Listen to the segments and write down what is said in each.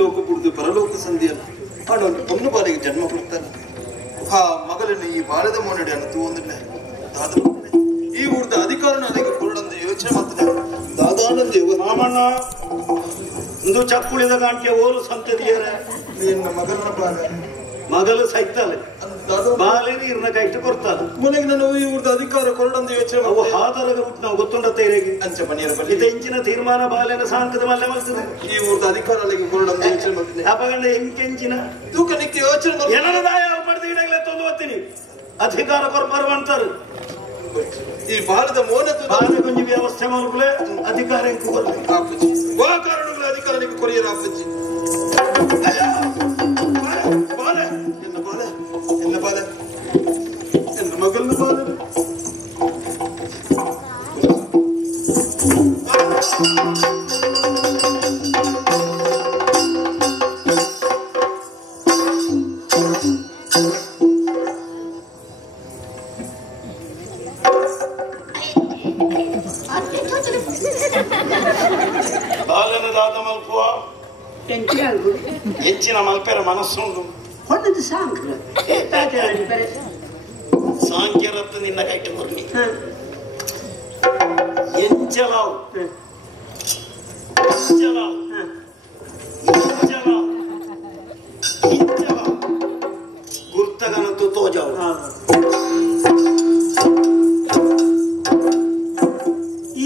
ಲೋಕ ಬಿಡುದು ಪರಲೋಕ ಸಂಧಿಯನ್ನು ಅವನು ಒಂದು ಪೊನ್ನು ಬಾಲಿಗೆ ಜನ್ಮ ಕೊಡ್ತಾನೆ. ಆ ಮಗಳನ್ನು ಈ ಬಾಳದ ಮೋನಡಿ ಅನ್ನು ತೂಂದಿಲ್ಲ ದಾದ ಈ ಊರ್ದ ಅಧಿಕಾರನ ಅದಕ್ಕೆ ಕೊರಡಂದು ಯೋಚನೆ ಮಾಡ್ತಾನೆ. ದಾದಾನಂದ ಮಾಮಣ್ಣ ಒಂದು ಚಕ್ಕುಳಿದ ಗಂಟೆ ಓಲು ಸಂತತಿಯರ ನಿನ್ನ ಮಗನ ಬಾಲ ಮಗಲು ಸೈತಲೆ ಬಾಲಿ ನೀರಿನ ಕೈಟ್ಟು ಕೊಡ್ತಾನೆ. ಮನೆಗೆ ನಾನು ಈ ಊರ್ದ ಅಧಿಕಾರ ಕೊರಡಂದು ಯೋಚನೆ ಅವು ಹಾದರಗ ಬಿಟ್ಟು ನಾವು ಗೊತ್ತುಂಡ ತೈರಿಗೆ ಅಂಚ ಮನೆಯರ ಬಳಿ ಇದು ಇಂಚಿನ ತೀರ್ಮಾನ ಬಾಲಿನ ಸಾಂಕದ ಮಲ್ಲೆ ಮಾಡ್ತದೆ. ಈ ಊರ್ದ ಅಧಿಕಾರ ಅಲ್ಲಿಗೆ ಕೊರಡಂದು ಯೋಚನೆ ಮಾಡ್ತೀನಿ. ಅಪಗಂಡ ಎಂಕೆಂಚಿನ ತೂಕನಿಕ್ಕೆ ಯೋಚನೆ ಮಾಡಿ ಜನರದಾಯ ಪಡೆದ ಗಿಡಗಳೇ ತಂದು ಬರ್ತೀನಿ. ಅಧಿಕಾರ ಕೊರ್ಬಾರು ಅಂತಾರೆ. ಈ ಬಾಲದ ಮೋನ ಬಾಲಿ ಕೊಂಚ ವ್ಯವಸ್ಥೆ ಮಾಡ್ಕೊಳ್ಳೆ ಅಧಿಕಾರ ವಾ ಕಾರಣಗಳ ಅಧಿಕಾರ ನಿಮಗೆ ಕೊರಿಯರ ಆಪಜ್ಜಿ ಬಾಲ ಎನ್ನ ಬಾಲ ಎನ್ನ ಬಾಲ ಎನ್ನ ಮಗನ ಬಾಲ ಬಾಲನದಾದ ಮಲ್ಪುವ ಹೆಚ್ಚಿನ ಮಲ್ಪೆರ ಮನಸ್ಸುಂಡು ಸಾಂಖ್ಯರತ್ತು ನಿನ್ನ ಕೈಟ್ಟು ಕೊರ್ನಿ ಎಂಚಲಾವು ಗುರ್ತಗನತ್ತು ತೋಜಾವು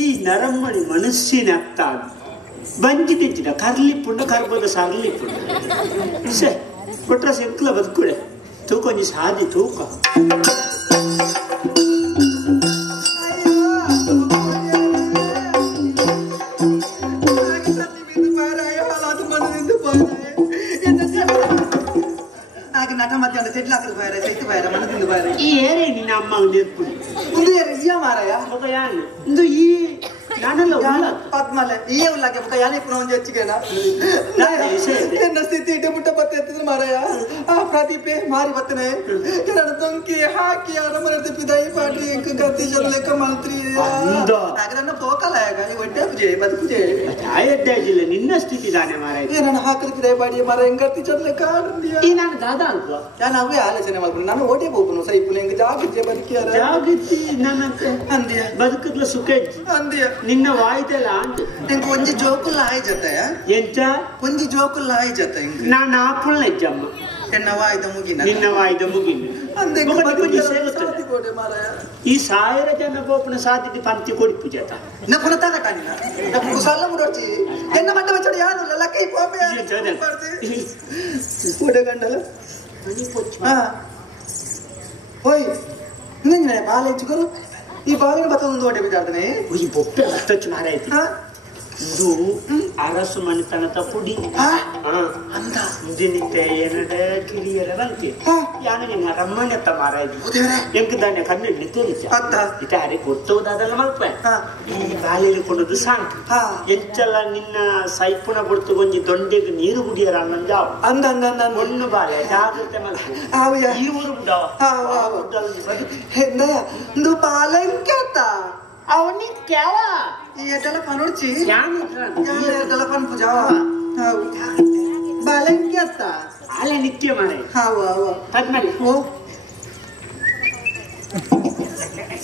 ಈ ನರಮ್ಮಣಿ ಮನಸ್ಸಿನತ್ತಾಗ ಬಂಜಿ ತೆಚ್ಚಿದ ಕರ್ಲಿಪ್ಪುಂಡ ಕರ್ಬದ ಸರ್ಲಿಪ್ಪುಂಡ ಸೆ ಕೊಟ್ರ ಸೆಂಕ್ಲ ಬದುಕುಡೆ ತೂಕೊಂಜಿ ಸಾದಿ ತೂಕ ನಟ ಮಧ್ಯಾಹ್ನ ಚೆಟ್ಲಾಕಲು ಬಾರ ಚೈತು ಬಾರ ಮನದಿಂದ ಬಾರ ಈ ಏರೇ ನಿನ್ನ ಅಮ್ಮ ನೆರ್ಪುಡಿ ಒಂದು ಇಯ್ಯ ಮಾರಾಯ ಮುಖ ಯಾನು ಇಂದು ಈ ನಾನೆಲ್ಲ ಉಳ್ಳ ಪದ್ಮಲೆ ಈ ಉಳ್ಳಾಗೆ ಮುಖ ಯಾನೇ ಪುನಃ ಒಂದು ಹೆಚ್ಚಿಗೆನಾ ಎನ್ನ ಸ್ಥಿತಿ ಇಟ್ಟು ಮುಟ್ಟ ಬತ್ತೆ ಎತ್ತಿದ್ರೆ ಮಾರಾಯ ಆ ಪ್ರದೀಪೆ ಮಾರಿ ಬತ್ತನೆ ನನ್ನ ತೊಂಕಿ ಹಾಕಿ ಅರಮನೆ ತಿಪ್ಪಿದಾಯಿ ಪಾಟಿ ಗತ್ತಿ ಲೆಕ್ಕ ಮಾಲ್ತ್ರಿ ನನ್ನ ಪೋಕಲ್ಲ ಗಾಳಿ ಒಡ್ಡೆ ಪೂಜೆ ಬದುಕುಜೆ ಆಯಡ್ಡಾಜಿಲ್ಲ ನಿನ್ನ ಸ್ಥಿತಿ ತಾನೆ ಮಾರಾಯ ನನ್ನ ಹಾಕಲಿಕ್ಕೆ ಬಾಡಿ ಮಾರ ಹೆಂಗತ್ತಿ ಲೆಕ್ಕ ಈ ನಾನು ದಾದಾ ಅಲ್ವಾ ನಾನು ಅವೇ ಆಲೋಚನೆ ಮಾಡ್ಕೊಂಡು ನಾನು ಓಟೆ ಹೋಗ್ನು ಸೈಪುಲ್ ಹೆಂಗ ಜಾಗಿದ್ದೆ ಬದುಕಿಯಾರ ಜಾಗಿತ್ತಿ ನನ್ನಂತೆ ಅಂದಿಯ ಬದುಕದ್ಲ ಸುಖ ಅಂದಿಯ ನಿನ್ನ ವಾಯ್ದಲ್ಲ ಅಂತ ನಿಂಗೆ ಒಂಜಿ ಜೋಕುಲ್ಲ ಆಯ್ ಜೊತೆ ಎಂತ ಒಂಜಿ ಜೋಕುಲ್ಲ ಆಯ್ ಜೊತೆ ನಾನು ಆಪುಳ್ಳ ಹೆಜ್ಜಮ್ಮ ಎನ್ನ ವಾಯ್ದ ಮುಗಿನ ನಿನ್ನ ವಾಯ್ದ ಮುಗಿನ ಈ 1000 ಜನ ಗೋಪನ ಸಾಧ್ಯತೆ ಪಂಚಿ ಕೊಡಿ ಪೂಜಾತ ನ ಪುನಃ ತಗಟಾನಿನ ನ ಕುಸಲ್ಲ ಮುಡೋಚಿ ಎನ್ನ ಮಟ್ಟ ಬಚ್ಚಡಿ ಯಾನು ಲಕ್ಕೈ ಪೋಪೆ ಪೂಡೆ ಗಂಡಲ ಹಾ ಓಯ್ ನಿನ್ನ ಬಾಲ ಹೆಚ್ಚುಕರು ಈ ಬಾಲಿನ ಮತ್ತೊಂದು ಓಟೆ ಬಿದ್ದಾಡ್ತಾನೆ ಈ ಬೊಪ್ಪೆ ಹತ್ತಚ್ಚು ಮಾರಾಯ್ತಿ ಇದು ಅರಸು ಮನೆತನದ ಪುಡಿ ಅಂತ ಮುಂದಿನಿತ್ತೆ ಏನಡೆ ಕಿರಿಯರ ಬಂತಿ ಯಾನ ನಿನ್ನ ರಮ್ಮನೆತ್ತ ಮಾರಾಯ್ತಿ ಎಂಕದಾನೆ ಕಣ್ಣಲ್ಲಿ ತೋರಿಸ ಇತಾರೆ ಗೊತ್ತೋದಾದಲ್ಲ ಮಲ್ಪ ಈ ಬಾಲಿಗೆ ಕೊಡೋದು ಸಾಂಕ್ ಎಂಚಲ್ಲ ನಿನ್ನ ಸೈಪುಣ ಬಿಡ್ತು ಕೊಂಚ ದೊಂಡೆಗೆ ನೀರು ಕುಡಿಯರ ಅನ್ನಂಜ ಅಂದ ಅಂದ ಅಂದ ಒಂದು ಬಾಲೆ ಜಾಗ್ರತೆ ಮಲ ಈ ಊರು ಬಿಡವ ಬಾಲಂಕ್ಯಾತ ಅವನಿ ಕ್ಯಾವ ये टेलीफोन उड़ची यार टेलीफोन पुजावा बालन क्या था आले नित्य मारे हाँ वो पद्मली वो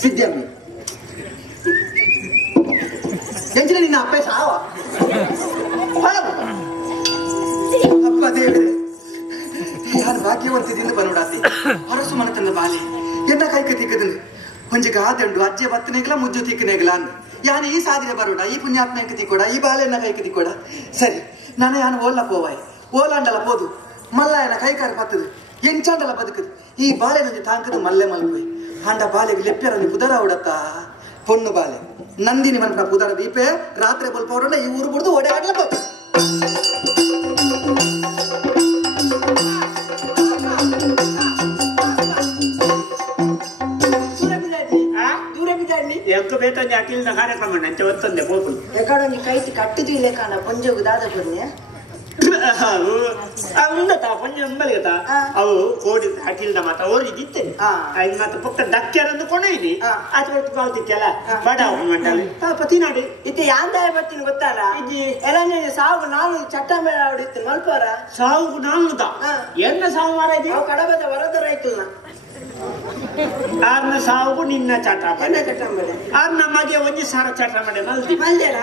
सिद्धियामी जंचले नहीं ना पैसा आवा अप्पा देवरे यार भाग्यवंती दिन बनोड़ाती और सुमन तंद बाले ये ना कहीं कती कदन ಒಂಜಿ ಗಾದೆಂಡು ಅಜ್ಜೆ ಬತ್ತನೆಗ್ಲ ಮುಜ್ಜು ತಿಕ್ಕನೆಗ್ಲ ಅಂದು ಯಾನು ಈ ಸಾಧಿರೆ ಬರೋಡ ಈ ಪುಣ್ಯಾತ್ಮ ಎಂಕತಿ ಕೊಡ ಈ ಬಾಲೆನ ಕೈಕತಿ ಕೊಡ ಸರಿ ನಾನು ಯಾನು ಓಲ್ಲ ಪೋವಾಯ್ ಓಲಾಂಡಲ ಪೋದು ಮಲ್ಲಾಯನ ಕೈಕಾರ ಪತ್ತದು ಎಂಚಾಂಡಲ ಬದುಕದು ಈ ಬಾಲೆ ನಂಜಿ ತಾಂಕದು ಮಲ್ಲೆ ಮಲ್ಪೋಯ್ ಹಾಂಡ ಬಾಲೆಗೆ ಲೆಪ್ಪೆರಲ್ಲಿ ಪುದರ ಉಡತ್ತ ಪೊಣ್ಣು ಬಾಲೆ ನಂದಿನಿ ಮನ್ಪ ಪುದರ ದೀಪೆ ರಾತ್ರಿ ಬಲ್ಪ ಹೊರಡ ಈ ಊರು ಬಿಡ್ದು ಓಡೆ ಆಡ್ಲ ಬೋದು ಎಂಕ ಬೇತಂಜಿ ಅಖಿಲ್ನ ಕಾರ್ಯಕ್ರಮ ನಂಚ ಒತ್ತಂದೆ ಹೋಗ್ಲಿ ಎಕಡೊಂದು ಕೈತಿ ಕಟ್ಟಿದ್ವಿ ಲೆಕ್ಕನ ಪೊಂಜೋಗು ದಾದ ಪುಣ್ಯ ఉందట కొంచెం కదా అవు కోడి అఖిల్ మాత ఓరిగిತ್ತೆ ఆయన మాత పక్క దక్కారందు కొనేది అది కొట్టు కాల్తిక్కెಲ್ಲ ಬಡ ಮಂಡಲಿ ಪತಿನಾಡಿ ಇದು ಯಾಂದಾಯ ಬತ್ತಿನ ಗೊತ್ತಾರ ಎಲ್ಲ ಸಾವು ನಾನು ಚಟ್ಟ ಮೇಲೆ ಹೊಡಿತೀನಿ ಮಲ್ಪಾರ ಸಾವು ನಾನುದ ಎನ್ನ ಸಾವು ಮಾರಾಯ್ತಿ ಕಡಬದ ವರದ ರೈತನ ಆರ್ನ ಸಾವು ನಿನ್ನ ಚಟ ಚಟ್ಟಂಬಡೆ ಆರ್ನ ಮಗೆ ಒಂಜಿ ಸಾರ ಚಟ ಮಾಡಿ ಮಲ್ದಿ ಮಲ್ದೇರ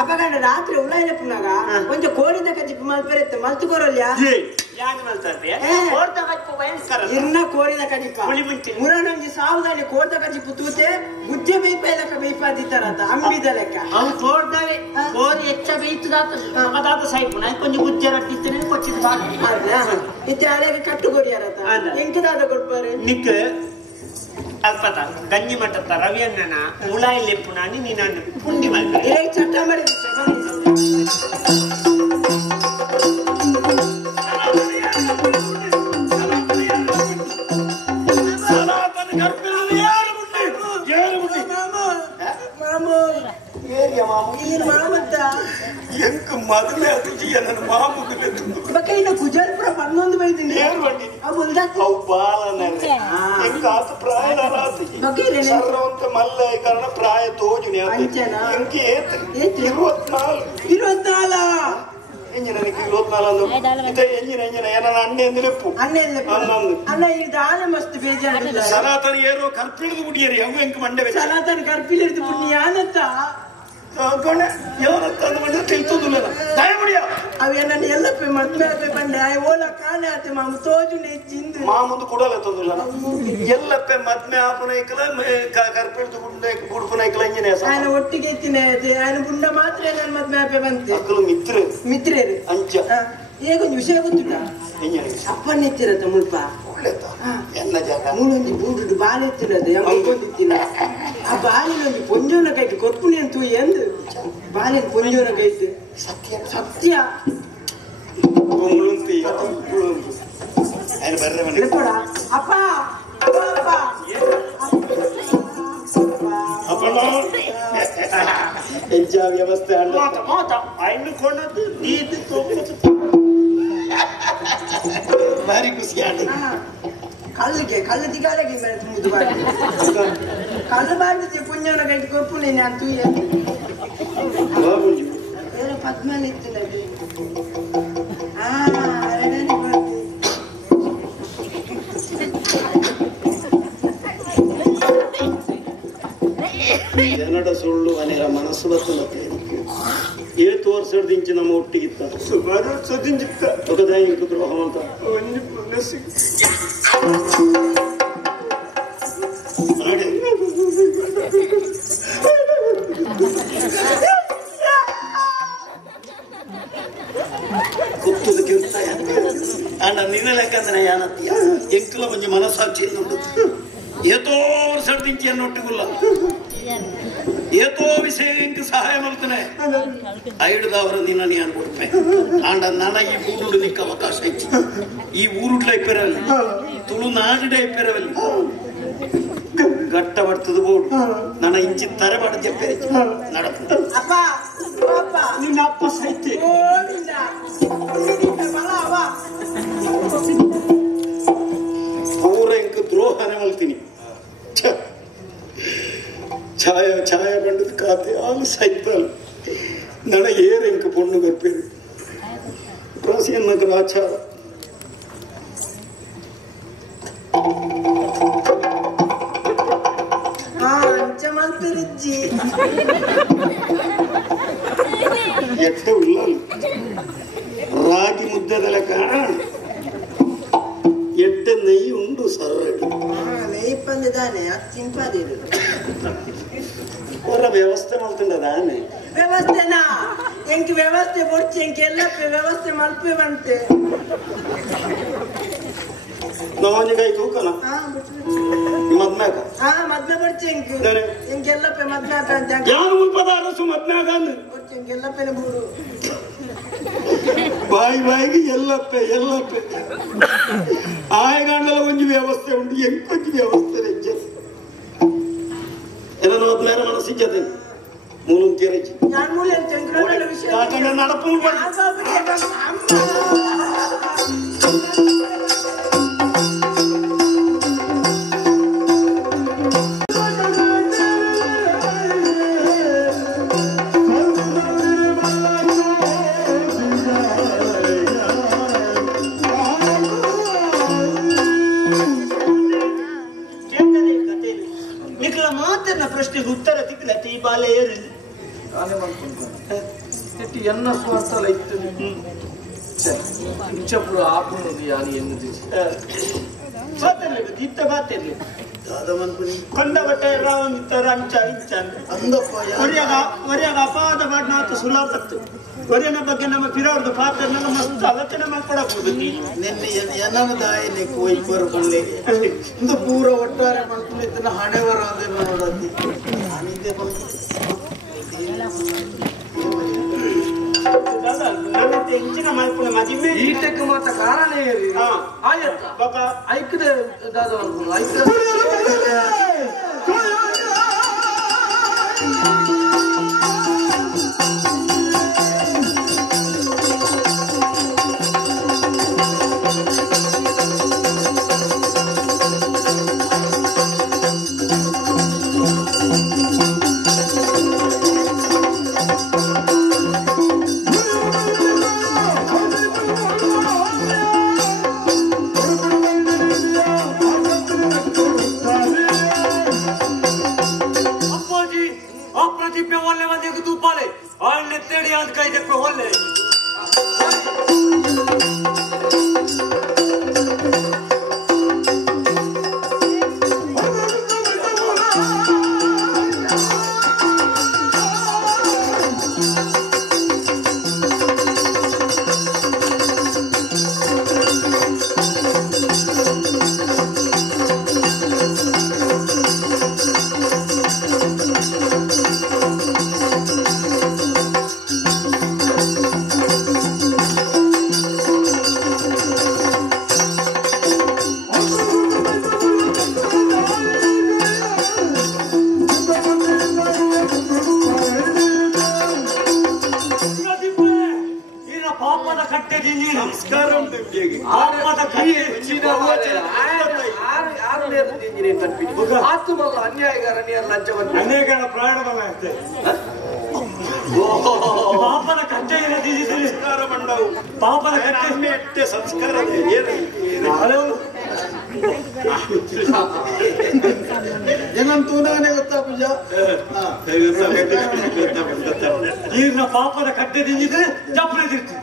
ಅಪಗಂಡ ರಾತ್ರಿ ಉಳ್ಳಾಯಿನ ಪುನಾಗ ಕೊಂಚ ಕೋಡಿದ ಕಜ್ಜಿಪ್ಪು ಮಲ್ಪೆರೆತ್ತೆ ಮಲ್ತುಕೋರಲ್ಯ ಯಾಕೆ ಮಲ್ತಾರೆ ಕೋಡ್ದ ಕಜ್ಜಿಪ್ಪು ಭಯಂಕರ ಇನ್ನ ಕೋಡಿದ ಕಜ್ಜಿಪ್ಪ ಹುಳಿ ಮುಂಚೆ ಮುರಾನೊಂಜಿ ಸಾವುದಲ್ಲಿ ಕೋಡ್ದ ಕಜ್ಜಿಪ್ಪು ತೂತೆ ಬುದ್ಧಿ ಬೇಯ್ಪ ಲೆಕ್ಕ ಬೇಯ್ಪಾದಿತ್ತಾರಂತ ಅಂಬಿದ ಲೆಕ್ಕ ಅವು ಕೋಡ್ದವೆ ಕೋರಿ ಹೆಚ್ಚ ಬೇಯ್ತದಾತ ಮಗದಾತ ಸೈಪುಣ ಕೊಂಚ ಗುಜ್ಜರ ಅಟ್ಟಿಸ್ತೇನೆ ಕೊಚ್ಚಿದ ಬಾಗಿ ಇತ್ತೆ ಅಲೆಗೆ ಕಟ್ಟು ಕೊಡಿಯಾರತ ಎಂಕದಾದ ಕೊಡ್ಪಾರೆ ನಿಕ್ಕ ಅಲ್ಪತ ಗಂಜಿ ಮಟ್ಟತ್ತ ರವಿಯಣ್ಣನ ಮುಳಾಯಿ ಲೆಪ್ಪುನಾನಿ ನೀನು ಪುಂಡಿ ಮಾಡ್ತಾರೆ ಚಟ್ಟ ಮಾಡಿದ್ದೆ ಎಂಕ ಮದುವೆ ಅತಿಥಿಯ ನನ್ನ ಮಾಮು ಇನ್ನು ಗುಜರ್ಪುರ ಪನ್ನೊಂದು ಬೈದಿನಿ ಅವು ಬಾಲನ ಎಂಕ ಆತ ಪ್ರಾಯ ಸರ್ವಂತ ಮಲ್ಲ ಕಾರಣ ಪ್ರಾಯ ತೋಜುನಿ ಎಂಕ ಏತ್ 24 ಎಂಜಿನ 24 ಎಂಜಿನ ಏನ ಅಣ್ಣೆ ಎಂದಿಲೆಪ್ಪು ಅಣ್ಣ ಇದು ಆನೆ ಮಸ್ತ್ ಬೇಜಾರು ಸನಾತನ ಏರೋ ಕರ್ಪಿಳಿದು ಬಿಡಿಯರಿ ಅವು ಎಂಕ ಮಂಡೆ ಸನಾತನ ಕರ್ಪಿಳಿದು ಬಿಡಿ ಯಾನತ್ತ ಅವೇನ ಎಲ್ಲಪ್ಪೆ ಮದ್ವೆ ಬಂಡೆ ಓಲ ಕಾಣೆ ಆತೆ ಮಾಮ ತೋಜು ನೆಚ್ಚಿಂದು ಮಾಮುಂದು ಕೂಡಲೇ ತೊಂದಿಲ್ಲ ಎಲ್ಲಪ್ಪೆ ಮದ್ಮೆ ಆಪನೈಕಲ ಕರ್ಪಿಡ್ದು ಗುಡ್ಪನೈಕಲ ಇಂಜಿನ ఆయన ಒಟ್ಟಿಗೆ ಎತ್ತಿನ ఆయన ಬುಂಡ ಮಾತ್ರ ನನ್ನ ಮದ್ಮೆ ಆಪೆ ಬಂತೆ ಅಕ್ಕಲು ಮಿತ್ರೇರು ಅಂಚ ಈಗ ಒಂದು ವಿಷಯ ಗೊತ್ತಿಲ್ಲ ಅಪ್ಪನ ಎತ್ತಿರತ್ತ ಮುಲ್ಪ ಎನ್ನ ಜಾಗ ಮೂಲೊಂದು ಬೂಡುಡು ಬಾಲೆ ಎತ್ತಿರದು ಎಂಗೊಂದಿತ್ತಿನ ಆ ಬಾಲಿನೊಂದು ಪೊಂಜೋನ ಕೈಗೆ ಕೊಪ್ಪುನಿ ಅಂತೂ ಎಂದು ಬಾಲಿನ ಪೊಂಜೋನ ಕೈತು ಸತ್ಯ ಅಪ್ಪ ಹೆಜ್ಜ ವ್ಯವಸ್ಥೆ ಭಾರಿ ಖುಷಿ ಆಟ ಕಲ್ಲು ದಿಗಾಲಗೆ ಮುದ್ದು ಕಲ್ಲು ಬಾರಿಸಿ ಪುಣ್ಯನ ಕೈಗೆ ಕೊಪ್ಪು ನೀನು ಅಂತೂ ಬೇರೆ ಪದ್ಮಲ್ಲಿ ಇತ್ತಿಲ್ಲ ಜನಡ ಸುಳ್ಳು ಮನೆಯ ಮನಸ್ಸು ಬರ್ತದೆ ಏತು ವರ್ಷ ದಿಂಚಿ ನಮ್ಮ ಒಟ್ಟಿಗಿತ್ತ ಸುಮಾರು ವರ್ಷ ದಿಂಚಿತ್ತ ಒಗದಾಯಿಕ ದ್ರೋಹ ಅಂತ ಕುತ್ತದ ಕಿರ್ತಾಯ ಅಣ್ಣ ನಿನ್ನ ಲೆಕ್ಕಂದ್ರೆ ಯಾನತ್ತೀಯ ಎಂಕಲ ಮಂಜು ಮನಸ್ಸಾಕ್ಷಿ ಏತೋ ವರ್ಷ ದಿಂಚಿ ಅನ್ನೊಟ್ಟಿಗುಲ್ಲ ಏತೋ ವಿಷಯ ಎಂಕ ಸಹಾಯ ಮಾಡ್ತಾನೆ ಐಡದವರ ನಿನ್ನ ನಾನು ಕೊಡ್ಪೆ ಆಂಡ ನನ್ನ ಈ ಊರುಡು ನಿಕ್ಕ ಅವಕಾಶ ಇಚ್ಚಿ ಈ ಊರುಡ್ಲ ಇಪ್ಪರವಲ್ಲಿ ತುಳುನಾಡಿಡ ಇಪ್ಪರವಲ್ಲಿ ಗಟ್ಟ ಬರ್ತದ ಬೋಡು ನನ್ನ ಇಂಚಿ ತರ ಮಾಡ ಜಪ್ಪೆ ನಡಪ ನಿನ್ನ ಅಪ್ಪ ಸೈತೆ ಪೂರ ಎಂಕ ದ್ರೋಹನೆ ಮಲ್ತೀನಿ ಛಾಯ ಬಂಡದ ಖಾತೆ ಆಗ ಸೈತಲ್ ನನ ಏರ್ ಎಂಕ ಪೊಣ್ಣು ಗರ್ಪೇರು ಪ್ರಾಸಿಯನ್ನಗರ ಆಚಾರ ಎತ್ತ ಇಲ್ಲ ರಾಗಿ ಮುದ್ದೆದಲ ಕಾಣ ಎಟ್ಟ ನೆಯ್ಯಿ ಉಂಡು ಸರಡಿ ನೆಯ್ಯಿ ಪಂದಿದಾನೆ ತಿಂಪಾದಿರು ಅವರ ವ್ಯವಸ್ಥೆ ಮಾಡ್ತಿದ್ದಾನೆ ವ್ಯವಸ್ಥೆನಾ ಎಂಕಿ ವ್ಯವಸ್ಥೆ ಕೊಡ್ಚಿ ಎಂಕಿ ಎಲ್ಲಪ್ಪ ವ್ಯವಸ್ಥೆ ಮಲ್ಪೆ ಬಂತೆ ನವನಿಗೆ ತೂಕನ ಮದ್ಮ್ಯಾಗ ಮದ್ಮೆ ಕೊಡ್ಚಿ ಎಂಕಿ ಎಂಕೆಲ್ಲಪ್ಪ ಮದ್ಮೆ ಅಂತ ಯಾರು ಉಲ್ಪದ ಅರಸು ಮದ್ಮ್ಯಾಗ ಕೊಡ್ಚಿ ಎಂಕೆಲ್ಲಪ್ಪನ ಬೂಡು ಬಾಯಿಗೆ ಎಲ್ಲಪ್ಪೆ ಆಯಗಾಂಡಲ ಒಂಜಿ ವ್ಯವಸ್ಥೆ ಉಂಟು ಎಂಕೊಂಜಿ ವ್ಯವಸ್ಥೆ ಹೆಚ್ಚು ಏನೋ ಮದ್ಮೇಲೆ ಮನಸ್ಸಿಜ್ಜದೆ ಮೂಲು ತೀರಚ್ಚಿ ನಾನು ಮೂಲೆ ಅಂತ ನಡಪು ಪ್ರಶ್ನೆಗೆ ಉತ್ತರ ತಿಕ್ಕಲತ್ತೆ ಈ ಬಾಲೆ ಏರಿಲ್ಲ ನಾನೇ ಮಾಡ್ಕೊಂಡು ಎನ್ನ ಸ್ವಾಸ್ಥಲ ಇತ್ತು ಇಚ್ಚಪುರ ಆಪುಣದು ಯಾನಿ ಎನ್ನುದು ಮಾತಾಡ್ಲಿ ಇತ್ತ ಮಾತಾಡ್ಲಿ ಕೊಂಡ ಬಟ್ಟೆ ರಾವಂಗಿತ್ತರ ಅಂಚ ಇಂಚ ಒರಿಯಾಗ ಅಪಾದ ಮಾಡಿನಾತು ಸುಲಾಪತ್ತು ಒರಿಯನ ಬಗ್ಗೆ ನಮ್ಮ ಪಿರಾವ್ರದ್ದು ಪಾತ್ರ ಮಸ್ತ್ ಆಲೋಚನೆ ಮಾಡ್ಕೊಡಬಹುದು ನಿನ್ನೆ ಏನದಾಯನೆ ಕೋಯಿ ಬರ್ಕೊಳ್ಳಿ ಇಂದು ಪೂರ ಒಟ್ಟಾರೆ ಮಾಡ್ಕೊಂಡು ಹಣೆ ಬರ ನೋಡೋದು ನಾನಿದ್ದೆ ನನ್ನತ್ತೆ ಇಂಚಿನ ಮಾಡ್ಕೊಂಡು ಮದಿಮೆ ಈಟಕ್ಕೆ ಮಾತ ಕಾರಣ ಏರಿ ಆಯತ್ತ ಬಾಕ ಐಕದೆ ದಾದ ಐಕದೆ ಅನೇಕರ ಪ್ರಾಣವಲ್ಲ ಪಾಪದ ಕಟ್ಟೆ ಸಂಸ್ಕಾರ ಮಂಡವು ಪಾಪದ ಕಟ್ಟೆ ಸಂಸ್ಕಾರ ಏನಂತೂ ನಾನೇ ಗೊತ್ತಾ ಪೂಜ ಈಗಿನ ಪಾಪದ ಕಟ್ಟೆ ತಿಂದಿದ್ರೆ ಜಪ್ಪದಿರ್ತೀವಿ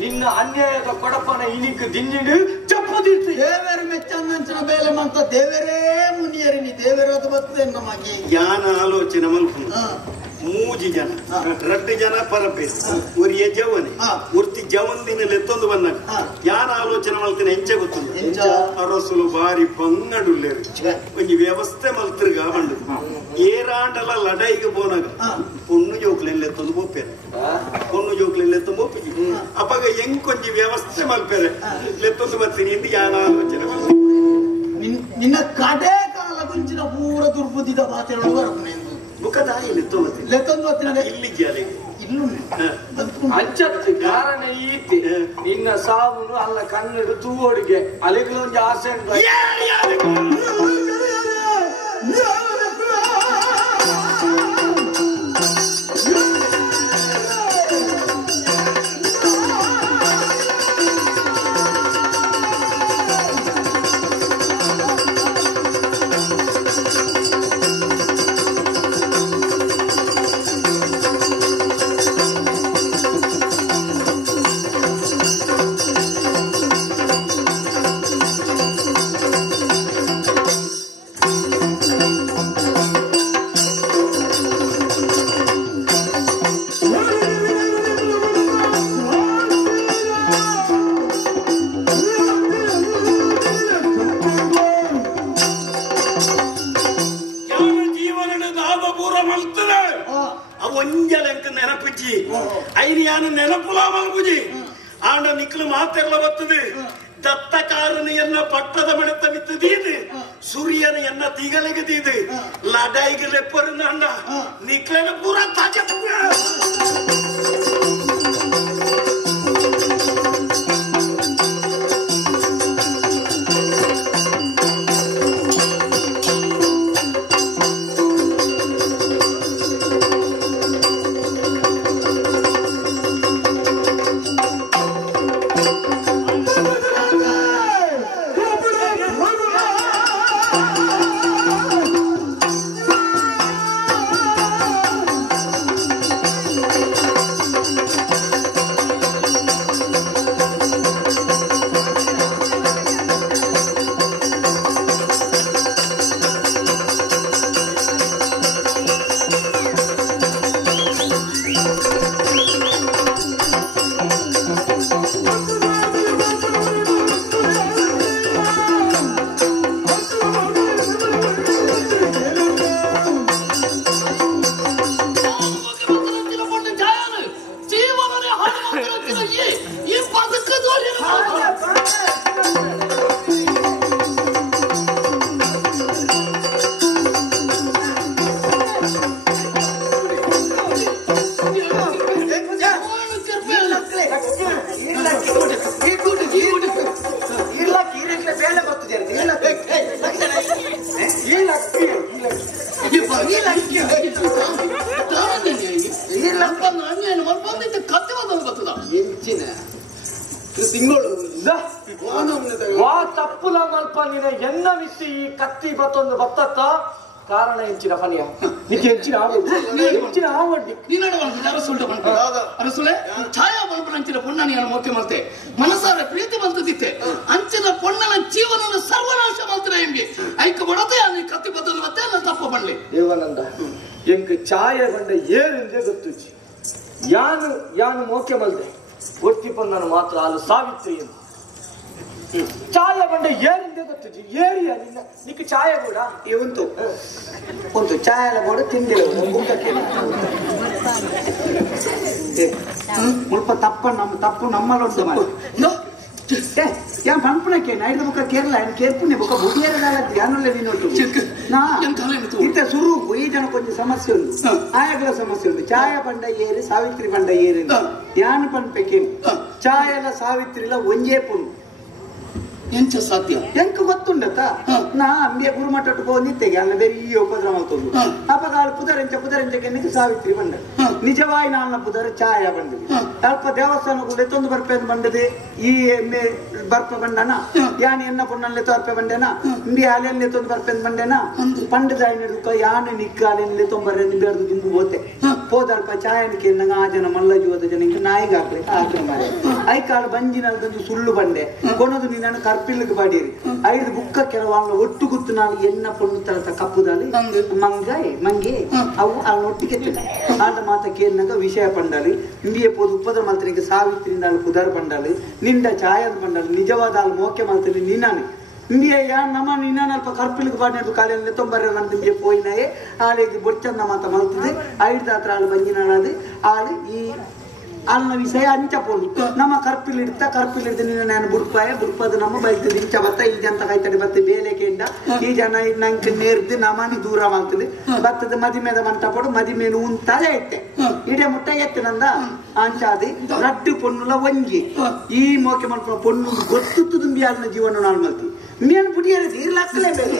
ನಿನ್ನ ಅನ್ಯಾಯದ ಕೊಡಪನ ಇನಿಕ್ ದಿನ್ನಿಡು ಚಪ್ಪದಿರ್ತಿ ದೇವರ ಮೆಚ್ಚಂದಂಚಿನ ಬೇಲೆ ಮಂತ ದೇವರೇ ಮುನಿಯರಿನಿ ದೇವರದ ಬರ್ತದೆ ನಮಗೆ ಯಾನ ಆಲೋಚನೆ ಮಲ್ಪು ಮೂಜಿ ಜನ ರಡ್ಡು ಜನ ಪರಪೇಸ್ ஒரு ಯಜವನೆ ಉರ್ತಿ ಜವಂದಿನ ಲೆತ್ತೊಂದು ಬಂದಾಗ ಯಾನ ಆಲೋಚನೆ ಮಲ್ತಿನ ಎಂಚ ಗೊತ್ತುಂಟು ಅರಸುಲು ಬಾರಿ ಬಂಗಡುಲ್ಲೇರು ಒಂಜಿ ವ್ಯವಸ್ಥೆ ಮಲ್ತಿರ್ಗ ಬಂಡು ಏರಾಂಡಲ ಲಡೈಗೆ ಬೋನಾಗ ಪೊಣ್ಣು ಜೋಕ್ಲೆನ್ ಲೆತ್ತೊಂದು ಬೋಪೇರೆ ಪೊಣ್ಣು ಜೋಕ್ಲೆನ್ ಲೆತ್ತೊಂದು ಬೋಪಿಜಿ ಅಪ್ಪಾಗ ಹೆಂಗ್ ಕೊಂಚಿ ವ್ಯವಸ್ಥೆ ಮಲ್ಪೇರೆ ಲೆತ್ತೊಂದು ಬರ್ತೀನಿ ಎಂದು ಯಾನ ಆಲೋಚನೆ ನಿನ್ನ ಕಡೆ ಕಾಲ ಕುಂಚಿನ ಪೂರ ದುರ್ಬುದ್ಧಿದ ಮಾತೇಳುವ ಬರಬೇಕು ಮುಖದಾಯಿ ಲೆತ್ತೊಂದು ಬರ್ತೀನಿ ಇಲ್ಲಿ ಜಾಲಿಗೆ ಇಲ್ಲೂ ಅಂಚತ್ತು ಕಾರಣ ಈತಿ ನಿನ್ನ ಸಾವುನು ಅಲ್ಲ ಕಣ್ಣಿಡು ತೂವೋಡಿಗೆ ಅಲ್ಲಿಗೊಂದು ಆಸೆ ಕುಲ ಮಲ್ಬುಜಿ ಆಂಡ ನಿಕ್ಲು ಮಾತೆಲ್ಲ ಬರ್ತದೆ ದತ್ತಕಾರನ ಎನ್ನ ಪಟ್ಟದ ಮಣತ ಮಿತ್ತದೀದು ಸೂರ್ಯನ ಎನ್ನ ತಿಗಲೆಗದೀದು ಲಡಾಯಿಗೆ ಲೆಪ್ಪರು ನಂಡ ನಿಕ್ಲನ ಪೂರ ತಾಜ ತಪ್ಪುಲ ಮಲ್ಪ ನೀನೆ ಎನ್ನ ವಿಸಿ ಈ ಕತ್ತಿ ಬತ್ತೊಂದು ಬತ್ತತ್ತ ಕಾರಣ ಹೆಂಚಿನ ಫನಿಯ ನಿಕ್ಕೆ ಹೆಂಚಿನ ಆವಡ್ಡಿ ಅರಸುಲೆ ಛಾಯಾ ಬಲ್ಪನ ಅಂಚಿನ ಪೊಣ್ಣನ ಮೊಕ್ಕೆ ಮಾಡ್ತೆ ಮನಸಾರ ಪ್ರೀತಿ ಬಂತದಿತ್ತೆ ಅಂಚಿನ ಪೊಣ್ಣನ ಜೀವನನ ಸರ್ವನಾಶ ಮಾಡ್ತಾರೆ ಎಂಬಿ ಐಕ ಬಡತೆ ಅಲ್ಲಿ ಕತ್ತಿ ಬತ್ತೊಂದು ಮತ್ತೆ ನನ್ನ ತಪ್ಪ ಬಣ್ಲಿ ದೇವಾನಂದ ಎಂಕ್ ಛಾಯ ಬಂಡ ಏರಿಂದೆ ಗೊತ್ತುಚ್ಚಿ ಯಾನು ಮೋಕೆ ಮಲ್ದೆ ಒತ್ತಿ ಪೊಣ್ಣನ ಮಾತ್ರ ಅಲ್ಲಿ ಸಾವಿತ್ರಿ ಎಂದು ಛಾಯ ಬಂಡ ಏರಿಂದೆ ಗೊತ್ತುಚ್ಚಿ ಏರಿಯ ನಿನ್ನ ನಿಕ್ಕೆ ಛಾಯ ಕೂಡ ಇವಂತು ಒಂದು ಚಾಯಲ ಬೋಡು ತಿಂದಿಲ್ಲ ಬುಕ್ಕಕ್ಕೆ ಮುಲ್ಪ ತಪ್ಪು ನಮ್ಮಲ್ಲೊಂದು ಯಾನ್ ಪಂಪಣಕ್ಕೆ ನೈದ ಬುಕ್ಕ ಕೇರಳ ಕೇರ್ಪುಣ್ಯ ಬುಕ್ಕ ಬುಡಿಯರದಾಲತ್ತಿ ಯಾನೊಳ್ಳೆ ನೀನೊಟ್ಟು ಇತ್ತ ಸುರು ಈ ಜನ ಕೊಂಚ ಸಮಸ್ಯೆ ಉಂಟು ಆಯಗಳ ಸಮಸ್ಯೆ ಉಂಟು ಛಾಯ ಬಂಡ ಏರಿ ಸಾವಿತ್ರಿ ಬಂಡ ಏರಿ ಯಾನ್ ಪಂಪೆಕೇನು ಛಾಯಲ ಸಾವಿತ್ರಿಲ ಒಂಜೇ ಪುಣ್ಣು ಎಂಚ ಸಾಧ್ಯ ಎಂಕ ಗೊತ್ತುಂಡತ್ತ ನಾ ಅಂಬಿಯ ಗುರುಮಠಟ್ಟು ಹೋಗಿತ್ತೆಗೆ ಅಲ್ಲ ಬೆರಿಯ ಉಪದ್ರ ಮಾಡ್ತಂದು ಅಪಗಾಲು ಪುದರೆಂಚಕ್ಕೆ ನಿಜ ಸಾವಿತ್ರಿ ಬಂಡ ನಿಜವಾಯಿ ನಾಲ್ನ ಪುದರ ಛಾಯ ಬಂದಿದೆ ಅಲ್ಪ ದೇವಸ್ಥಾನ ಕೂಡ ಎತ್ತೊಂದು ಬರ್ಪೆ ಬಂದದೆ ಈ ಬರ್ಪ ಬಂಡನ ಯಾನ್ ಎನ್ನ ಪುಣ್ಣಲ್ಲಿ ತೋರ್ಪೆ ಬಂಡೆನ ಇಂಡಿ ಹಾಲೆಯಲ್ಲಿ ಎತ್ತೊಂದು ಬರ್ಪೆ ಬಂಡೆನ ಪಂಡದಾಯಿ ನಡುಕ ಯಾನೆ ನಿಕ್ಕ ಹಾಲೆಯಲ್ಲಿ ತೊಂಬರ್ರೆ ನಿಂಬೆರ್ದು ದಿಂಬು ಹೋತೆ ಹೋದಲ್ಪ ಛಾಯನಿಕೆ ನಂಗೆ ಆ ಜನ ಮಲ್ಲಜು ಹೋದ ಜನ ಇಂಕ ನಾಯಿಗಾಗ್ಲಿ ಆಗ್ಲಿ ಮಾರೆ ಐಕಾಳು ಬಂಜಿನಲ್ದೊಂದು ಸುಳ್ಳು ಬಂಡೆ ಕೊನದು ನೀನು ಕರ್ಪಿಲ್ಗೆ ಬಾಡೀರಿ ಐದು ಬುಕ್ಕ ಕೆಲವು ಒಟ್ಟು ಗುತ್ತು ನಾನು ಎನ್ನ ಪೊಣ್ಣು ತರತ ಕಪ್ಪುದಾಲಿ ಮಂಗೆ ಅವು ಅವನ ಒಟ್ಟಿಗೆ ಆಟ ಮಾತಕ್ಕೆ ಎನ್ನಗ ವಿಷಯ ಪಂಡಾಲಿ ಇಂಡಿಯ ಪೋದು ಉಪದ್ರ ಮಲ್ತನಿಗೆ ಸಾವಿತ್ರಿಂದ ಅಲ್ಲಿ ಪುದರ್ ಪಂಡಾಲಿ ನಿಂಡ ಛಾಯದ ಪಂಡಾಲಿ ನಿಜವಾದ ಅಲ್ಲಿ ಮೋಕೆ ಮಲ್ತಲಿ ನೀನಾನೆ ಇಂಡಿಯ ಯಾನ್ ನಮ್ಮ ನೀನಾನ ಅಲ್ಪ ಕರ್ಪಿಲ್ಗೆ ಬಾಡಿನದು ಕಾಲಿಯಲ್ಲಿ ತೊಂಬರ ನನ್ನ ನಿಮಗೆ ಪೋಯಿನಾಯೇ ಆಳಿಗೆ ಬೊಚ್ಚಂದ ಮಾತ ಮಲ್ತದೆ ಐದು ಹತ್ರ ಆಳು ಬಂಜಿನಾಳದು ಆಳು ಈ ಅಲ್ಲ ವಿಷಯ ಅಂಚ ಪೋಲು ನಮ್ಮ ಕರ್ಪಿಲಿಡ್ದು ನಿನ್ನ ನಾನು ಬುಡ್ಪಾದ ನಮ್ಮ ಬೈತದೆ ಇಂಚ ಬತ್ತ ಈ ಜನ ಕೈತಡೆ ಬತ್ತೆ ಬೇಲೆಕೆಂಡ ಈ ಜನ ನಂಗೆ ನೇರ್ದು ನಮ್ಮನಿ ದೂರ ಮಾಡ್ತದೆ ಬತ್ತದ ಮದಿಮೇದ ಮಂಟ ಪಡು ಮದಿಮೇನು ಉಂತಾಲೆ ಇಟ್ಟೆ ಇಡೇ ಮುಟ್ಟ ಎತ್ತಿನಂದ ಅಂಚಾದಿ ರಡ್ಡು ಪೊಣ್ಣುಲ ಒಂಜಿ ಈ ಮೋಕೆ ಮಲ್ಪ ಪೊಣ್ಣು ಗೊತ್ತು ದುಂಬಿ ಅಲ್ಲ ಜೀವನ ನಾಳು ಮಲ್ತಿ ಮೇನ್ ಬುಡಿಯರದು ಇರ್ಲಾಕಲೇ ಬೇರೆ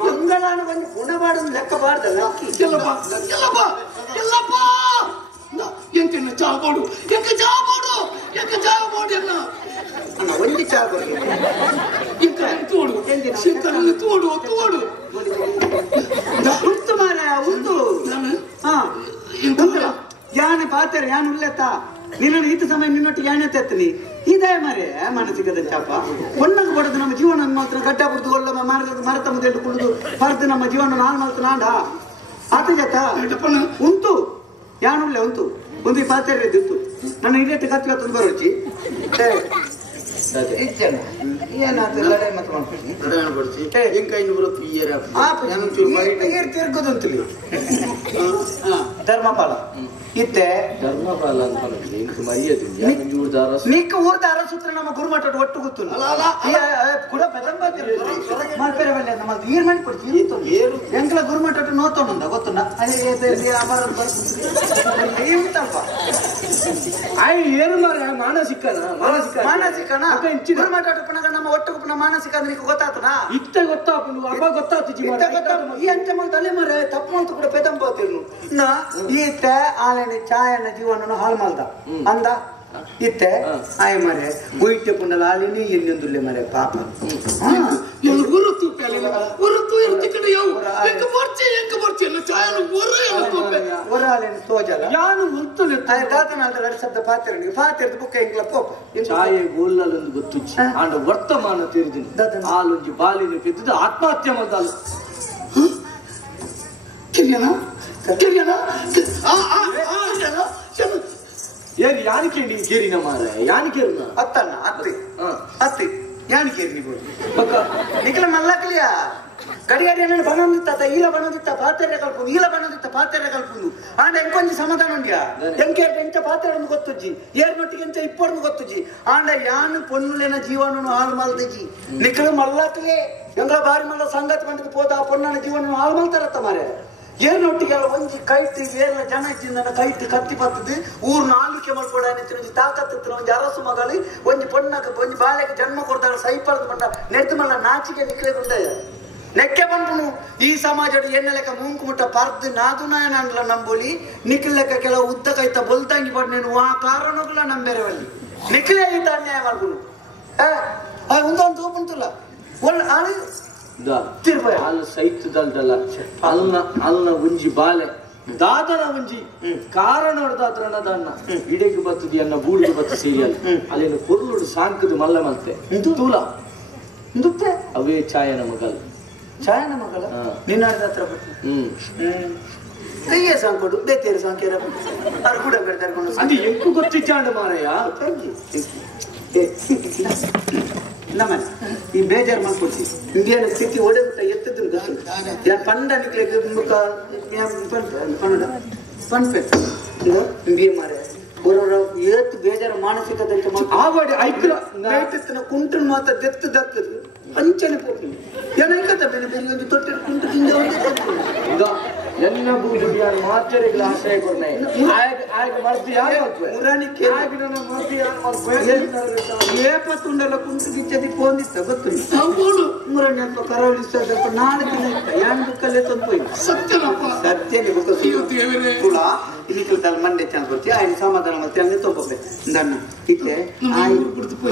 ಮಂಗಳಾನ ಬಂದು ಪುಣಬಾಡೋದು ಲೆಕ್ಕ ಬಾರ್ದಲ್ಲ ಎಂಕೆನ್ನ ಚಾಬೋಡು ಒಂಜಿ ಚಾಬೋಡು ತೋಡು ಉಂಟು ಮಾರ ಉಂಟು ಯಾನೆ ಪಾತ್ರ ಯಾನ್ ಉಲ್ಲೆತ್ತ ನಿನ್ನ ಈತ ಸಮಯ ನಿನ್ನೊಟ್ಟಿಗೆ ಯಾನೆ ತೆತ್ತನಿ ಇದೇ ಮರೆ ಮನಸ್ಸಿಗದ ಚಾಪ ಒಣ್ಣಗೆ ಬಡದು ನಮ್ಮ ಜೀವನ ಮಾತ್ರ ಗಡ್ಡ ಬಿಡ್ದು ಒಳ್ಳೆ ಮರತ ಮುದ್ದು ಕುಡಿದು ಬರ್ದು ನಮ್ಮ ಜೀವನ ನಾಲ್ ಮಲ್ತ ನಾಡ ಆತ ಜತ ಉಂಟು ಯಾನುಳ್ಳೆ ಉಂಟು ಒಂದು ಪಾತ್ರೆ ಇದ್ದಿತ್ತು ನನ್ನ ಹಿರಿಯಟ್ಟು ಕತ್ತಿ ಹೊತ್ತು ಬರೋಚಿ ಇಜ್ಜನ ಏನಾದ್ರು ಲಡಾಯಿ ಮತ್ತೆ ಮಾಡ್ತೀನಿ ತಿರ್ಗೋದಂತಲಿ ಧರ್ಮಪಾಲ ಇತ್ತೆ ಧರ್ಮಪಾಲ ಅಂತ ನೀಕ ಊರ್ದ ಅರಸೂತ್ರ ನಮ್ಮ ಗುರುಮಠ ಒಟ್ಟು ಗೊತ್ತು ಕೂಡ ಮಲ್ಪೆರವಲ್ಲ ನಮ್ಮ ನೀರ್ ಮಾಡಿ ಕೊಡ್ತೀವಿ ಎಂಕಲ ಗುರುಮಠ ನೋತೋಣ ಗೊತ್ತುಂಡ ಏನು ಮಾನಸಿಕನ ಮಾನಸಿಕನ ಗುರುಮಠ ನಮ್ಮ ಒಟ್ಟು ಮಾನಸಿಕ ಅಂದ್ರೆ ನೀకు ಗೊತ್ತಾತನಾ ಇತ್ತೆ ಗೊತ್ತಾಪು ಅಬ್ಬ ಗೊತ್ತಾತು ಈ ಅಂಚೆ ತಲೆ ಮರ ತಪ್ಪು ಮಾತು ಕೂಡ ಪೆದಂಬೋತಿರ್ನು ನಾ ಈತೆ ಆಲೆನ ಚಾಯನ ಜೀವನ ಹಾಳು ಮಾಡ್ದ ಅಂದ ಇತ್ತೆ ಆಯ ಮರೆ ಗುಯಿಟ್ಟೆ ಪುಂಡಲ ಆಲಿನಿ ಎನ್ನೊಂದುಲ್ಲೆ ಮರೆ ಪಾಪ ಗುರುತು ಗುರುತು ಕಡೆ ಒರಾಲೆನ ತೋಜಲ ಯಾನು ಮುಲ್ತುಲೆ ದಾತನಾದ ಶಬ್ದ ಪಾತಿರನಿಗೆ ಪಾತಿರದ ಬುಕ್ಕ ಎಂಗ್ಲ ಪೋಪ ಚಾಯೆ ಗೋಲ್ಲಲ್ಲೊಂದು ಗೊತ್ತು ಆಂಡ ವರ್ತಮಾನ ತೀರಿದಿನಿ ಆಲೊಂಜಿ ಬಾಲಿನ ಬಿದ್ದ ಆತ್ಮಹತ್ಯೆ ಮಾಡ್ದಾಲು ಏನ್ ಯಾನಿಕೇಂಡಿ ಕೇರಿನ ಮಾರ ಯಾನಿಕೇರಿನ ಅತ್ತಣ್ಣ ಅತ್ತಿ ಯಾನಿಕೇರಿ ನಿಖಲ ಮಲ್ಲಕಲಿಯ ಗಡಿಗಡಿ ಅಣ್ಣ ಬಣ್ಣದಿತ್ತ ಈಲ ಬಣ್ಣದಿತ್ತ ಪಾತ್ರೆ ಕಲ್ಪುಂದು ಆಂಡ ಎಂಕೊಂಜಿ ಸಮಾಧಾನ ಉಂಡ್ಯಾ ಎಂಕೆ ಎಂಚ ಪಾತ್ರೆ ಗೊತ್ತುಜ್ಜಿ ಏರ್ನೊಟ್ಟಿಗೆ ಎಂಚ ಇಪ್ಪೊಂದು ಗೊತ್ತುಜ್ಜಿ ಆಂಡ ಯಾನು ಪೊನ್ನುಲೆನ ಜೀವನನು ಹಾಳು ಮಲ್ದಜ್ಜಿ ನಿಖಲ ಮಲ್ಲಕಲಿಯೇ ಎಂಗಳ ಬಾರಿ ಮಲ್ಲ ಸಂಗತಿ ಬಂದಕ್ಕೆ ಪೋದ ಆ ಪೊನ್ನನ ಜೀವನ ಹಾಳು ಮಲ್ತಾರತ್ತ ಮಾರೆ ಏರ್ನೊಟ್ಟಿಗೆ ಒಂಜಿ ಕೈಟ್ ಏರ್ನ ಜನ ಇಚ್ಚಿಂದ ಕೈಟ್ ಕತ್ತಿ ಬರ್ತದೆ ಊರ್ ನಾಲಿಕೆ ಮಾಡ್ಕೊಡ ಒಂಜಿ ತಾಕತ್ತಿನ ಒಂಜಿ ಅರಸು ಮಗಳಿ ಒಂಜಿ ಪೊನ್ನಕ ಒಂಜಿ ಬಾಲೆಗೆ ಜನ್ಮ ಕೊಡ್ತಾಗ ಸೈಪಳದ ಬಂದ ನೆಡ್ದು ಮಲ್ಲ ನಾಚಿಕೆ ನಿಕ್ಲೆ ಗುಂಡಯ್ಯ ನೆಕ್ಕೆ ಬಂಪುನು ಈ ಸಮಾಜದ ಎಣ್ಣ ಲೆಕ್ಕ ಮೂಂಕು ಮುಟ್ಟ ಪರ್ದು ನಾದುನಾಯನ ಅಂದ್ಲ ನಂಬೋಲಿ ನಿಖಿಲ್ ಲೆಕ್ಕ ಕೆಲವು ಉದ್ದ ಕೈತ ಬೊಲ್ತಂಗಿ ಪಡ್ನೇನು ಆ ಕಾರಣಗಳ ನಂಬೇರೆವಲ್ಲಿ ನಿಖಿಲೇ ಇಂತ ಅನ್ಯಾಯ ಮಾಡ್ಕೊಂಡು ಒಂದೊಂದು ತೋಪುಂತಲ್ಲ ಒಳ್ಳೆ ಆಳು ಅಲ್ಲ ಸೈತದಲ್ದಲ್ಲ ಅಲ್ನ ಒಂಜಿ ಬಾಲೆ ದಾದನ ಒಂಜಿ ಕಾರಣ ದಾತ್ರನ ದನ್ನ ಇಡೆಗೆ ಬತ್ತದಿ ಅನ್ನ ಬೂಳಿಗೆ ಬತ್ತ ಸೀರಿಯಲ್ ಅಲ್ಲಿನ ಪೊರ್ಲುಡು ಸಾಂಕದು ಮಲ್ಲ ಮಲ್ತೆ ತೂಲ ದುಪ್ಪೆ ಅವೇ ಛಾಯನ ಮಗಲ್ ನಿನ್ನಾಡಿದ ಹತ್ರ ಕೈಯೇ ಸಾಂಕೊಡು ಬೇತೇರು ಸಾಂಕೇರ ಅವ್ರು ಕೂಡ ಬೆಳೆದಾರ್ಕೊಂಡು ಅದು ಎಂಕು ಗೊತ್ತಿಚ್ಚಾಂಡ ಮಾರಯ್ಯ ನಮ್ಮ ಈ ಬೇಜಾರು ಮಾಡ್ಕೊಡ್ತಿ ಇಂಡಿಯನ್ ಸ್ಥಿತಿ ಓಡಬಿಟ್ಟ ಎತ್ತಿದ್ರು ಯಾನ್ ಪಂಡ ನಿಕ್ಲೆ ಮುಖ ಪಂಪೆ ಇಂಡಿಯ ಮಾರೆ ಏತ್ತು ಬೇಜಾರು ಮಾನಸಿಕ ಆವಾಡಿ ಐಕ್ರ ಕುಂಟು ಮಾತ ದೆತ್ತು ದತ್ತದು ಪಂಚನೆ ಪೋಪಿ ಏನೈಕತ್ತ ಒಂದು ತೊಟ್ಟೆ ಕುಂಟು ತಿಂದ ಎನ್ನ ಬೂದು ಯಾರು ಮಾಚರೆಗಳ ಆಶ್ರಯ ಕೊರ್ನೆ ಆಗ ಮರ್ದಿ ಯಾರು ಮುರಾಣಿಕೆ ನನ್ನ ಮರ್ದಿ ಯಾರು ಮಾಡ್ಬೇಕು ಏಪತ್ತುಂಡಲ್ಲ ಕುಂಟು ಗಿಚ್ಚದಿ ಪೋಂದಿತ್ತ ಗೊತ್ತು ಮುರಾಣಿ ಅಪ್ಪ ಕರಾವಳಿಸ್ತದಪ್ಪ ನಾಳೆ ದಿನ ಇತ್ತ ಯಾನ್ ಬುಕ್ಕಲ್ಲೇ ತಂದು ಸತ್ಯನೇ ಗೊತ್ತ ಇನ್ನಿಕಲ್ ಮಂಡೆ ಚಾನ್ಸ್ ಬರ್ತಿ ಆಯ್ನ ಸಮಾಧಾನ ಮಲ್ತೆ ಹಂಗೆ ತಗೋಬೇಕು ದಣ್ಣ ಇತ್ತೆ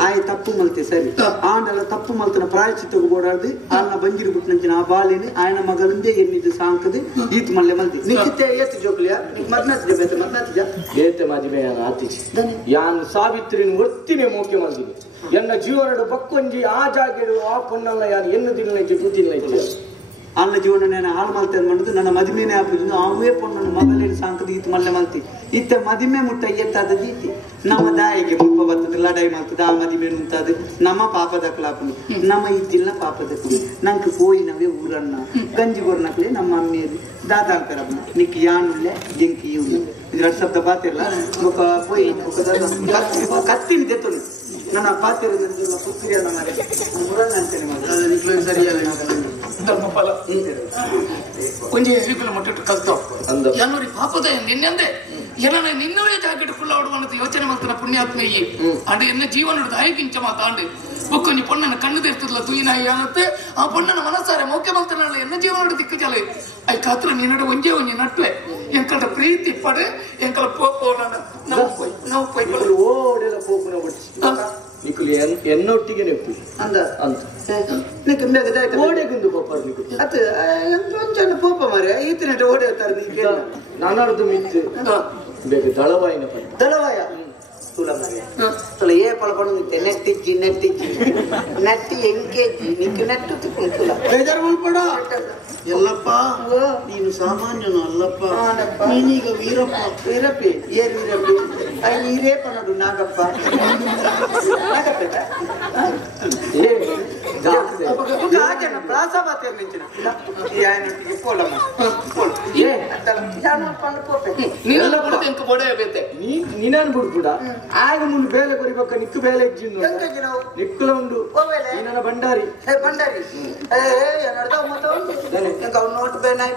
ಆಯ್ ತಪ್ಪು ಮಲ್ತೆ ಸರಿ ಆಂಡಲ್ಲ ತಪ್ಪು ಮಲ್ತನ ಪ್ರಾಯಶ್ಚಿತ್ತ ಓಡಾಡ್ದು ಆನ ಬಂಜಿರು ಬಿಟ್ಟು ಆ ಬಾಲಿನಿ ಆಯನ ಮಗಳಿಂದೆ ಎನ್ನಿದ್ದು ಸಾಂಕದು ಈತ್ ಮಲ್ಲೆ ಮಲ್ತಿ ನಿಕ್ಕಿತ್ತೆ ಏತು ಜೋಕ್ಲಿಯಾ ಮದ್ನಾತಿಜ ಬೇತೆ ಮದ್ನಾತಿಜ ಏತೆ ಮದುವೆ ಆತಿಜಿ ಯಾನ್ ಸಾವಿತ್ರಿನ ಒತ್ತಿನೇ ಮೋಕೆ ಮಲ್ದಿನಿ ಎನ್ನ ಜೀವನಡು ಬಕ್ಕೊಂಜಿ ಆ ಜಾಗೆಡು ಆ ಪೊನ್ನಲ್ಲ ಯಾರು ಎನ್ನದಿಲ್ಲ ಜುತಿಲ್ಲ ಇತ್ತು ಅನ್ನ ಜೀವನ ನೇನ ಹಾಳು ಮಲ್ತೆ ಮಾಡುದು ನನ್ನ ಮದುವೆನೇ ಹಾಪುದು ಅವೇ ಪೊಣ್ಣನ ಮಗಳೇನು ಸಾಂಕದು ಈತ್ ಮಲ್ಲೆ ಮಲ್ತಿ ಇತ್ತ ಮದಿಮೆ ಮುಟ್ಟ ಎತ್ತಾದ ದೀತಿ ನಮ್ಮ ದಾಯಿಗೆ ಮುಪ್ಪ ಬರ್ತದೆ ಲಡಾಯಿ ಮಾಡ್ತದೆ ಆ ಮದಿಮೆ ಉಂಟಾದ ನಮ್ಮ ಪಾಪದ ಕ್ಲಾಪನು ನಮ್ಮ ಇದ್ದಿಲ್ಲ ಪಾಪದ ಕುಡಿ ನಂಗೆ ಪೋಯಿನವೇ ಊರನ್ನ ಗಂಜಿ ಗೊರ್ನಕ್ಲೆ ನಮ್ಮ ಅಮ್ಮಿಯರು ದಾದಾಂಕರಮ್ಮ ನಿಕ್ಕಿ ಯಾನುಲ್ಲೆ ಜಿಂಕಿ ಇವ್ನು ಇದ್ರ ಶಬ್ದ ಪಾತಿರಲ್ಲ ಮುಖ ಪೋಯಿ ಕತ್ತಿನ ದೆತ್ತನು ನನ್ನ ಪಾತಿರದಿಂದ ಪುತ್ರಿಯಲ್ಲ ಮಾರೆ ಊರನ್ನ ಅಂತೇನೆ ಮಾಡಿ ಸರಿಯಲ್ಲ ಧರ್ಮಫಲ ಒಂಜಿ ಹೆರಿಕುಲ ಮಟ್ಟಿಟ್ಟು ಕಲ್ತಾವ್ ಯಾನೋರಿ ಪಾಪದ ನಿನ್ನೆಂದೆ ಏನನ್ನ ನಿನ್ನವೇ ಜಾಕೆಟ್ ಫುಲ್ ಔಟ್ ಮಾಡುತ್ತೆ ಯೋಚನೆ ಮಾಡ್ತಾನ ಪುಣ್ಯಾತ್ಮ ಈ ಅಂಡ್ ಎನ್ನ ಜೀವನ ದಾಯಕಿಂಚ ಮಾತಾಂಡು ಬುಕ್ಕೊಂಜಿ ಪೊಣ್ಣನ ಕಣ್ಣು ತೆರ್ತದಲ್ಲ ತುಯಿನಾಯಿ ಆಗುತ್ತೆ ಆ ಪೊಣ್ಣನ ಮನಸ್ಸಾರೆ ಮೌಕೆ ಮಾಡ್ತಾನಲ್ಲ ಎನ್ನ ಜೀವನ ದಿಕ್ಕು ಜಲ ಐ ಕಾತ್ರ ನಿನ್ನಡ ಒಂಜೆ ಒಂಜಿ ನಟ್ವೆ ಎಂಕಳ ಪ್ರೀತಿ ಪಡೆ ಎಂಕಳ ಪೋಪ ನಾವು ಪೋಯ್ ಓಡೆಲ್ಲ ಪೋಪುನ ಬಿಟ್ಟು ನಿಕುಲಿ ಎನ್ನೊಟ್ಟಿಗೆ ನೆಪ್ಪು ಅಂದ ಅಂತ ನಿಕ್ಕೆ ಮೇಗದಾಯ್ತ ಓಡೆಗುಂದು ಪೋಪರ್ ನಿಕು ಅತ್ತ ಎಂಚ ಪೋಪ ಮಾರೆ ಈತನಟ ಓಡೆ ತರ ನೀಕೆ ನಾನಾರ್ದು ಮಿತ್ತು ಬೇಕು ದಳವಾಯಿನ ಪದ ದಳವಾಯ ತುಲ ಮಾರೆ ತುಲ ಏ ಪಳಪಣ ನಿತ್ತೆ ನೆಟ್ಟಿಜ್ಜಿ ನೆಟ್ಟಿ ಎಂಕೆಜ್ಜಿ ನಿಕ್ಕೆ ನೆಟ್ಟು ತಿಕ್ಕುಂತುಲ ಬೇಜಾರು ಮಾಡ್ಬೇಡ ಎಲ್ಲಪ್ಪ ನೀನು ಸಾಮಾನ್ಯನು ಅಲ್ಲಪ್ಪ ನೀನೀಗ ವೀರಪ್ಪ ವೀರಪ್ಪಿ ಏರ್ ವೀರಪ್ಪಿ ಹಿರೇ ಪನ್ನೋಡು ನಾಗಪ್ಪ ಜನ ಪ್ರಾಸ ಮಾತೇ ನಿಂಚಿನ ಈ ಆಯನೊಟ್ಟಿಗೆ ಪೋಲಮ್ಮ ನೀನೆಲ್ಲ ಬಿಡುತ್ತೆ ಎಂಕ ಬೊಡೆ ಬೇತೆ ನೀನನ್ ಬಿಡ್ಬಿಡ ಆಗ ಮುಂದೆ ಬೇಲೆ ಕೊರಿಬೇಕ ನಿಕ್ಕು ಬೇಲೆ ಇಜ್ಜಿಂದು ನಿಕ್ಕುಲ ಉಂಡು ನೀನ ಬಂಡಾರಿ ಬಂಡಾರಿ ನೋಟ್ ಬೇನಾಯಿ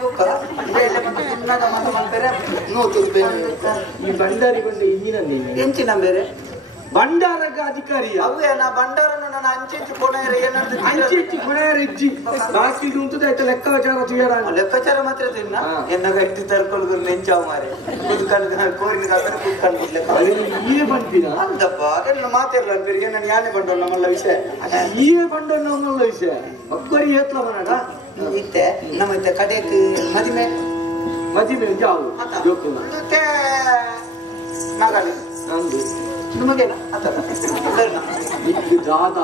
ಬೇಲೆ ಮತ್ತೆ ನೋಟು ಈ ಬಂಡಾರಿ ಬಂದ ಇಂಜಿನ ಎಂಚಿನ ಬೇರೆ ಬಂಡಾರಗ ಅಧಿಕಾರಿ ಅವೇ ನಾ ಬಂಡಾರನ ನನ್ನ ಅಂಚೆಚ್ಚು ಕೊನೆಯರ ಏನಂತ ಅಂಚೆಚ್ಚು ಕೊನೆಯರ ಇಜ್ಜಿ ಬಾಕಿ ಉಂಟದ ಆಯ್ತು ಲೆಕ್ಕಾಚಾರ ತುಯರ ಲೆಕ್ಕಾಚಾರ ಮಾತ್ರ ತಿನ್ನ ಎನ್ನ ಗಟ್ಟಿ ತರ್ಕೊಳ್ಗು ನೆಂಚಾವ್ ಮಾರೆ ಕುದ್ಕಂಡು ಕೋರಿನ ಕಾಕರ ಕುದ್ಕಂಡು ಈ ಬಂದಿನ ಅಂದಪ್ಪ ಎಲ್ಲ ಮಾತಿರ್ಲ ಬೇರೆ ಏನ ಯಾನೆ ಬಂಡ ನಮ್ಮಲ್ಲ ವಿಷಯ ಈ ಬಂಡ ನಮ್ಮಲ್ಲ ವಿಷಯ ಒಬ್ಬರಿ ಏತ್ಲ ಮನಡ ಇತ್ತೆ ನಮ್ಮ ಇತ್ತೆ ಕಡೆಗೆ ಮದಿಮೆ ಜಾವು ಮತ್ತೆ ಮಗಲಿ ನಂದು ನಿಮಗೇನ ದಾದ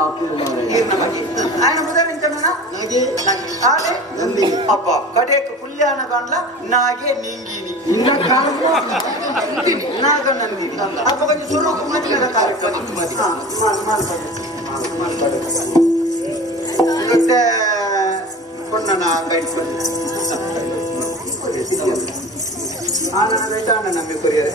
ఆయన ఉదాహరించమన్నా అబ్బ కడేకు పుల్యాన కాండ్ల నాగే నీంగిని నాగ నంది అప్ప కొంచెం సురుకు మధ్య కార్యక్రమం కొన్న బయట ನಮಗೆ ಕೊರಿಯರ್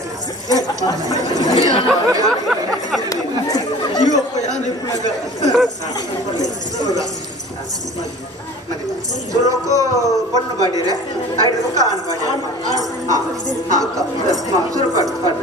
ಸುರೋಕು ಪಣ್ಣು ಬಾಡಿರೆ ಐದು ಕಾನ್ ಬಾಡಿ ಸುರು ಪಡ್